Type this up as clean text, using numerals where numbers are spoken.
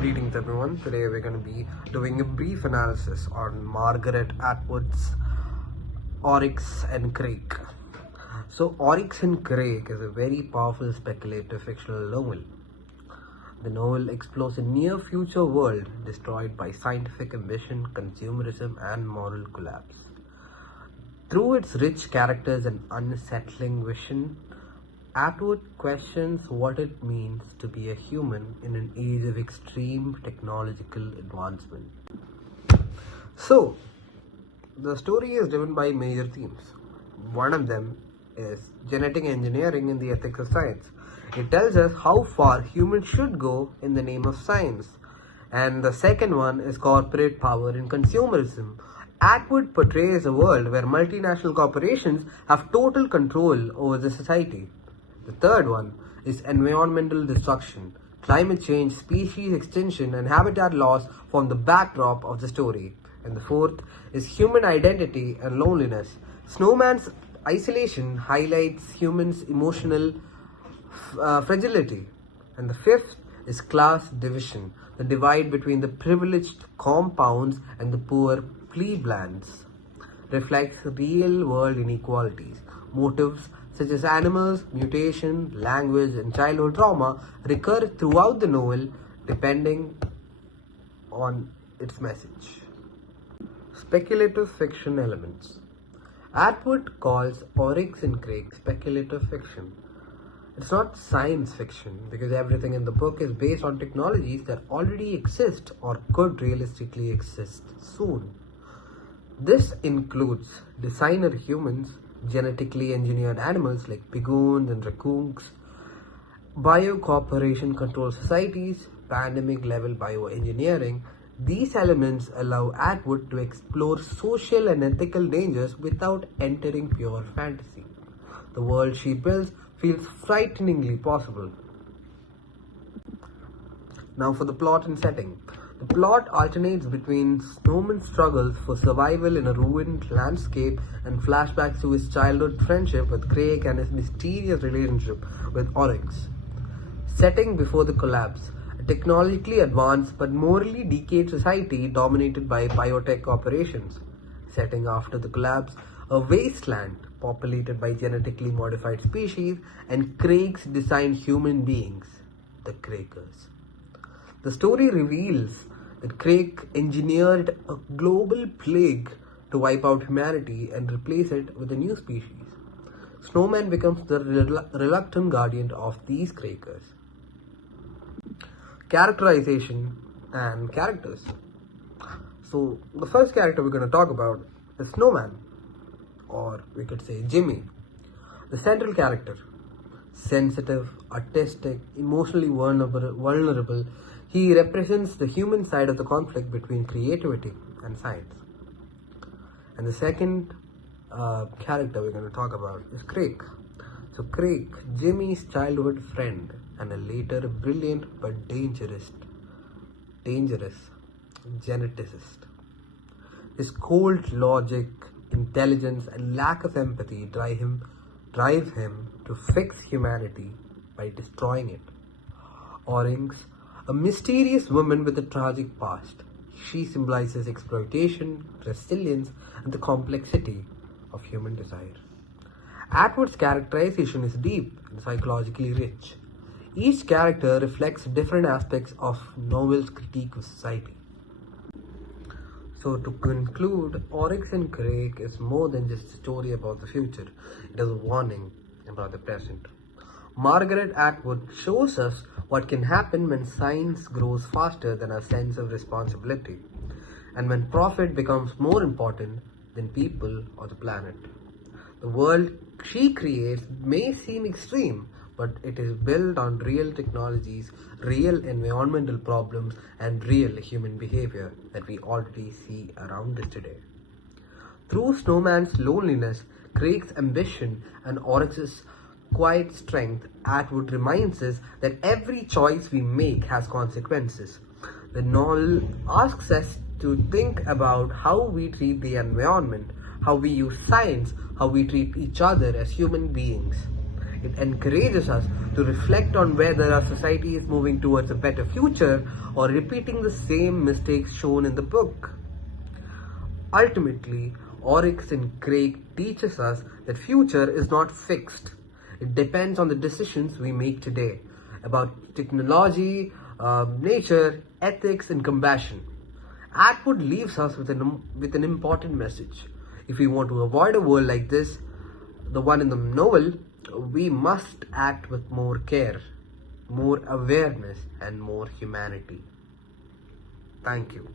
Greetings everyone. Today we're going to be doing a brief analysis on Margaret Atwood's Oryx and Crake. So Oryx and Crake is a very powerful speculative fictional novel. The novel explores a near future world destroyed by scientific ambition, consumerism and moral collapse. Through its rich characters and unsettling vision, Atwood questions what it means to be a human in an age of extreme technological advancement. So, the story is driven by major themes. One of them is genetic engineering and the ethics of science. It tells us how far humans should go in the name of science. And the second one is corporate power and consumerism. Atwood portrays a world where multinational corporations have total control over the society. The third one is environmental destruction. Climate change, species extinction and habitat loss form the backdrop of the story. And the fourth is human identity and loneliness. Snowman's isolation highlights humans' emotional fragility. And the fifth is class division, the divide between the privileged compounds and the poor plebeians. Reflects real-world inequalities. Motifs such as animals, mutation, language, and childhood trauma recur throughout the novel depending on its message. Speculative fiction elements. Atwood calls Oryx and Crake speculative fiction. It's not science fiction because everything in the book is based on technologies that already exist or could realistically exist soon. This includes designer humans, genetically engineered animals like pigeons and raccoons, biocorporation controlled societies, pandemic level bioengineering. These elements allow Atwood to explore social and ethical dangers without entering pure fantasy. The world she builds feels frighteningly possible. Now for the plot and setting. The plot alternates between Snowman's struggles for survival in a ruined landscape and flashbacks to his childhood friendship with Crake and his mysterious relationship with Oryx. Setting before the collapse. A technologically advanced but morally decayed society dominated by biotech corporations. Setting after the collapse. A wasteland populated by genetically modified species and Crake's designed human beings, the Crakers. The story reveals that Crake engineered a global plague to wipe out humanity and replace it with a new species. Snowman becomes the reluctant guardian of these Crakers. Characterization and characters. So, the first character we're going to talk about is Snowman, or we could say Jimmy. The central character, sensitive, artistic, emotionally vulnerable, he represents the human side of the conflict between creativity and science. And the second character we're going to talk about is Crake. So Crake, Jimmy's childhood friend and a later brilliant but dangerous geneticist. His cold logic, intelligence and lack of empathy drive him to fix humanity by destroying it. Oryx, a mysterious woman with a tragic past. She symbolizes exploitation, resilience, and the complexity of human desire. Atwood's characterization is deep and psychologically rich. Each character reflects different aspects of novel's critique of society. So to conclude, Oryx and Crake is more than just a story about the future. It is a warning about the present. Margaret Atwood shows us what can happen when science grows faster than our sense of responsibility, and when profit becomes more important than people or the planet. The world she creates may seem extreme, but it is built on real technologies, real environmental problems, and real human behavior that we already see around us today. Through Snowman's loneliness, Crake's ambition, and Oryx's quiet strength, Atwood reminds us that every choice we make has consequences. The novel asks us to think about how we treat the environment, how we use science, how we treat each other as human beings. It encourages us to reflect on whether our society is moving towards a better future or repeating the same mistakes shown in the book. Ultimately, Oryx and Crake teaches us that future is not fixed. It depends on the decisions we make today about technology, nature, ethics, and compassion. Atwood leaves us with an important message. If we want to avoid a world like this, the one in the novel, we must act with more care, more awareness, and more humanity. Thank you.